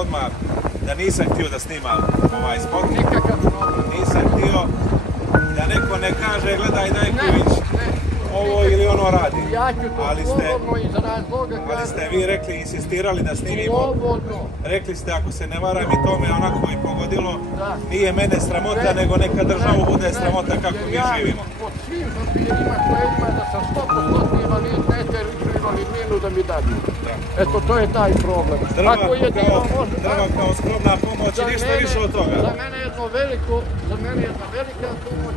odmah da nisam htio da snimam ovaj spot. Nikakav problem. Nisam htio da neko ne kaže gledaj Dajković ovo ili ono radi. Ja ću to slobodno iz razloga kažem. Ali ste vi rekli, insistirali da snimimo. Slobodno. Rekli ste, ako se ne varam i to me onako i pogodilo, nije mene sramota, nego neka državu bude sramota kako mi živimo. Pod svim papirima koje ima da sam 100% invalid, neće invalidninu da mi dadu. Eto, to je taj problem. Drva kao skromna pomoć i ništa više od toga. Za mene je jedna velika pomoć,